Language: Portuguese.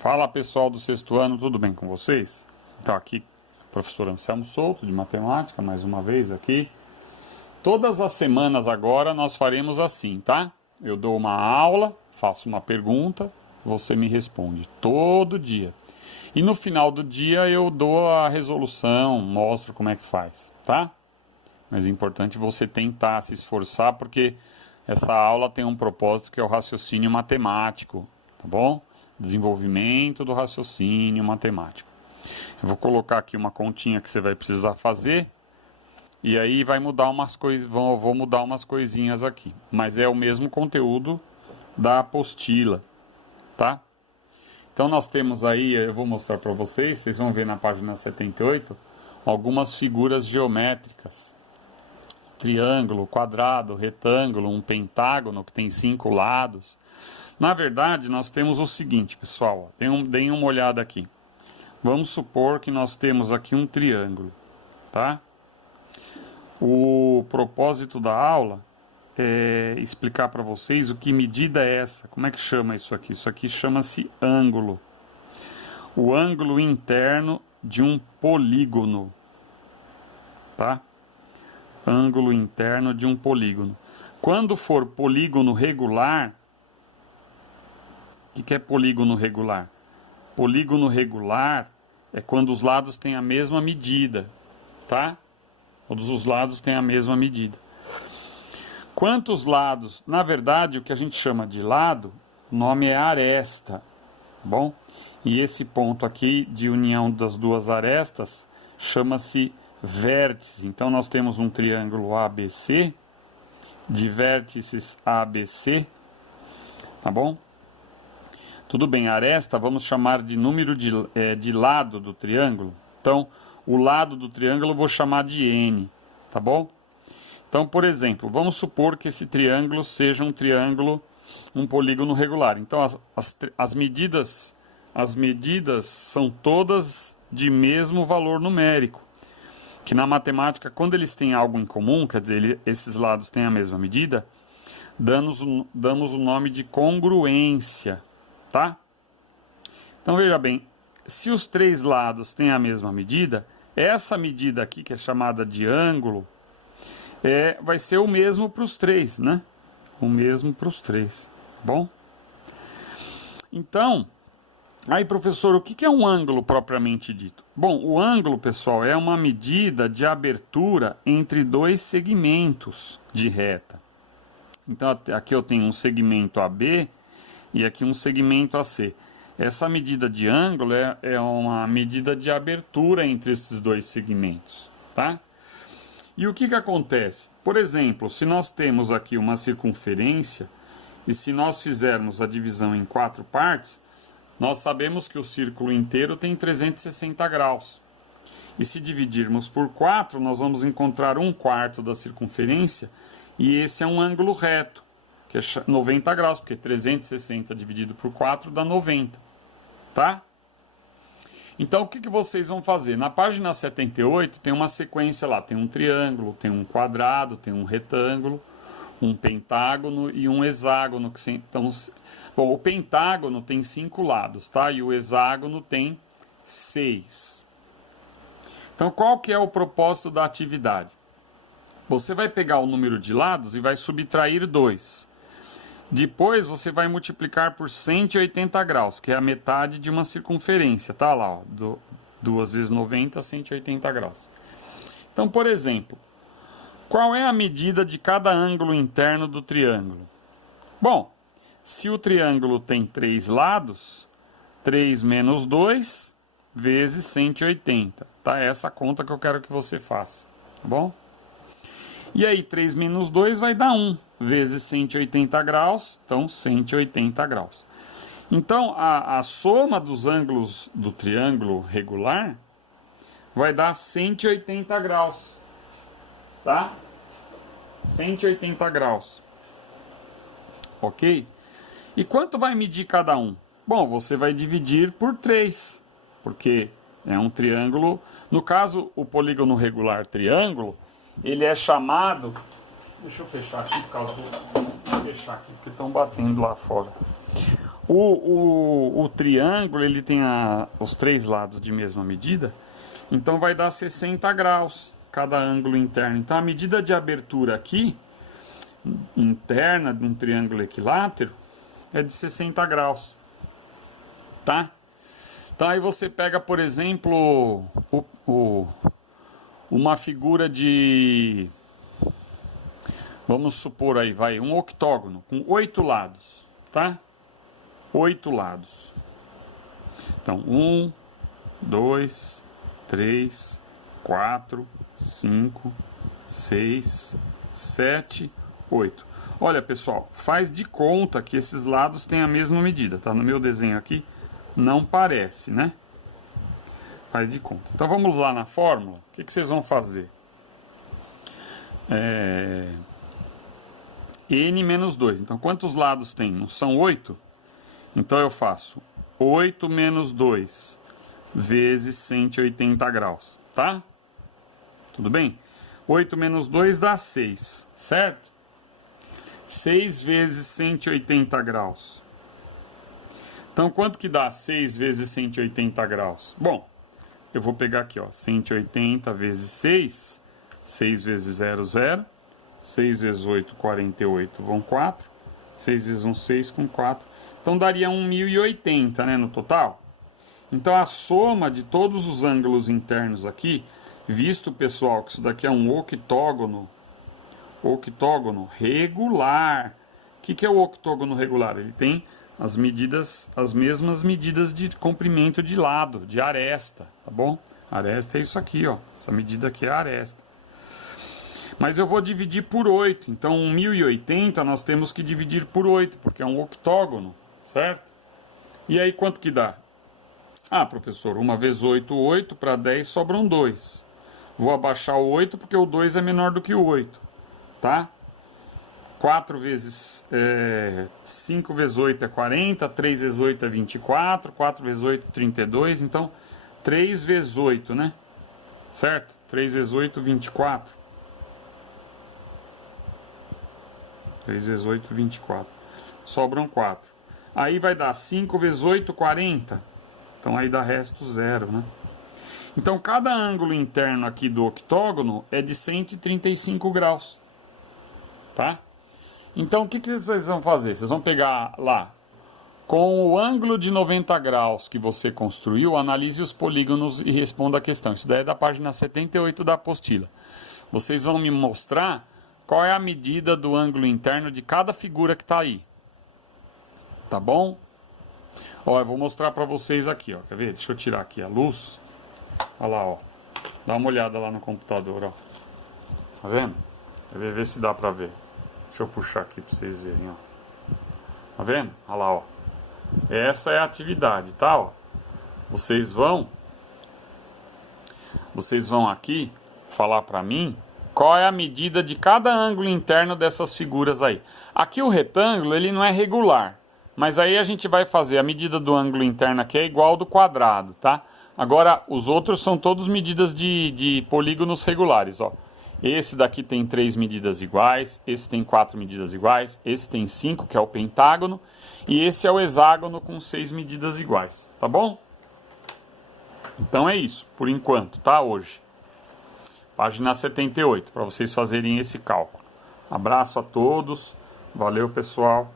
Fala pessoal do sexto ano, tudo bem com vocês? Então aqui, professor Anselmo Souto de matemática, mais uma vez aqui. Todas as semanas agora nós faremos assim, tá? Eu dou uma aula, faço uma pergunta, você me responde todo dia. E no final do dia eu dou a resolução, mostro como é que faz, tá? Mas é importante você tentar se esforçar, porque essa aula tem um propósito que é o raciocínio matemático, tá bom? Desenvolvimento do raciocínio matemático. Eu vou colocar aqui uma continha que você vai precisar fazer, e aí vai mudar umas coisas, vou mudar umas coisinhas aqui. Mas é o mesmo conteúdo da apostila, tá? Então nós temos aí, eu vou mostrar para vocês, vocês vão ver na página 78, algumas figuras geométricas. Triângulo, quadrado, retângulo, um pentágono que tem 5 lados. Na verdade, nós temos o seguinte, pessoal, deem uma olhada aqui. Vamos supor que nós temos aqui um triângulo, tá? O propósito da aula é explicar para vocês o que medida é essa. Como é que chama isso aqui? Isso aqui chama-se ângulo. O ângulo interno de um polígono, tá? Ângulo interno de um polígono. Quando for polígono regular, o que é polígono regular? Polígono regular é quando os lados têm a mesma medida, tá? Todos os lados têm a mesma medida. Quantos lados? Na verdade, o que a gente chama de lado, o nome é aresta, tá bom? E esse ponto aqui de união das duas arestas chama-se vértice. Então nós temos um triângulo ABC, de vértices ABC, tá bom? Tudo bem, aresta vamos chamar de número de lado do triângulo. Então, o lado do triângulo eu vou chamar de N, tá bom? Então, por exemplo, vamos supor que esse triângulo seja um triângulo, um polígono regular. Então, as medidas são todas de mesmo valor numérico. Que na matemática, quando eles têm algo em comum, quer dizer, esses lados têm a mesma medida, damos o nome de congruência, tá? Então veja bem, se os três lados têm a mesma medida, essa medida aqui, que é chamada de ângulo, vai ser o mesmo para os três, né? O mesmo para os três, tá bom? Então, aí professor, o que é um ângulo propriamente dito? Bom, o ângulo, pessoal, é uma medida de abertura entre dois segmentos de reta. Então aqui eu tenho um segmento AB e aqui um segmento AC. Essa medida de ângulo é uma medida de abertura entre esses dois segmentos, tá? E o que acontece? Por exemplo, se nós temos aqui uma circunferência e se nós fizermos a divisão em 4 partes, nós sabemos que o círculo inteiro tem 360 graus. E se dividirmos por 4, nós vamos encontrar 1/4 da circunferência e esse é um ângulo reto, que é 90 graus, porque 360 dividido por 4 dá 90, tá? Então, o que vocês vão fazer? Na página 78 tem uma sequência lá, tem um triângulo, tem um quadrado, tem um retângulo, um pentágono e um hexágono. Bom, o pentágono tem 5 lados, tá? E o hexágono tem 6. Então, qual que é o propósito da atividade? Você vai pegar o número de lados e vai subtrair 2. Depois você vai multiplicar por 180 graus, que é a metade de uma circunferência, tá lá, ó, 2 vezes 90, 180 graus. Então, por exemplo, qual é a medida de cada ângulo interno do triângulo? Bom, se o triângulo tem 3 lados, 3 menos 2 vezes 180, tá? É essa conta que eu quero que você faça, tá bom? E aí, 3 menos 2 vai dar 1, vezes 180 graus, então 180 graus. Então, a soma dos ângulos do triângulo regular vai dar 180 graus, tá? 180 graus, ok? E quanto vai medir cada um? Bom, você vai dividir por 3, porque é um triângulo. No caso, o polígono regular triângulo, ele é chamado... Deixa eu fechar aqui, por causa do... Vou fechar aqui, porque estão batendo lá fora. O triângulo, ele tem os três lados de mesma medida, então vai dar 60 graus cada ângulo interno. Então a medida de abertura aqui, interna de um triângulo equilátero, é de 60 graus, tá? Então aí você pega, por exemplo, uma figura de, vamos supor aí, vai, um octógono com 8 lados, tá? 8 lados. Então, 1, 2, 3, 4, 5, 6, 7, 8. Olha, pessoal, faz de conta que esses lados têm a mesma medida, tá? No meu desenho aqui não parece, né? Faz de conta. Então vamos lá na fórmula. O que vocês vão fazer? N menos 2. Então quantos lados tem? Não são 8? Então eu faço 8 menos 2 vezes 180 graus, tá? Tudo bem? 8 menos 2 dá 6, certo? 6 vezes 180 graus. Então, quanto que dá 6 vezes 180 graus? Bom, eu vou pegar aqui, ó, 180 vezes 6, 6 vezes 0, 0, 6 vezes 8, 48, vão 4, 6 vezes 1, 6 com 4. Então, daria 1080, né, no total? Então, a soma de todos os ângulos internos aqui, visto, pessoal, que isso daqui é um octógono regular. O que é o octógono regular? Ele tem as mesmas medidas de comprimento de lado, de aresta, tá bom? Aresta é isso aqui, ó. Essa medida aqui é a aresta. Mas eu vou dividir por 8. Então, 1080 nós temos que dividir por 8, porque é um octógono, certo? E aí, quanto que dá? Ah, professor, 1 vezes 8, 8, para 10 sobram 2. Vou abaixar o 8 porque o 2 é menor do que o 8, tá? 4 vezes 5 vezes 8 é 40, 3 vezes 8 é 24, 4 vezes 8 é 32, então 3 vezes 8, né? Certo? 3 vezes 8, 24. 3 vezes 8, 24. Sobram 4. Aí vai dar 5 vezes 8, 40. Então aí dá resto 0, né? Então cada ângulo interno aqui do octógono é de 135 graus. Tá? Então o que vocês vão fazer? Vocês vão pegar lá, com o ângulo de 90 graus que você construiu, analise os polígonos e responda a questão. Isso daí é da página 78 da apostila. Vocês vão me mostrar qual é a medida do ângulo interno de cada figura que está aí. Tá bom? Ó, eu vou mostrar para vocês aqui, ó. Quer ver? Deixa eu tirar aqui a luz. Olha lá, ó. Dá uma olhada lá no computador, ó. Tá vendo? Quer ver se dá pra ver. Deixa eu puxar aqui pra vocês verem, ó. Tá vendo? Olha lá, ó. Essa é a atividade, tá? Ó. Vocês vão aqui falar pra mim qual é a medida de cada ângulo interno dessas figuras aí. Aqui o retângulo, ele não é regular. Mas aí a gente vai fazer a medida do ângulo interno aqui é igual ao do quadrado, tá? Agora, os outros são todos medidas de polígonos regulares, ó. Esse daqui tem 3 medidas iguais, esse tem 4 medidas iguais, esse tem 5, que é o pentágono, e esse é o hexágono com 6 medidas iguais, tá bom? Então é isso, por enquanto, tá? Hoje. Página 78, para vocês fazerem esse cálculo. Abraço a todos, valeu pessoal.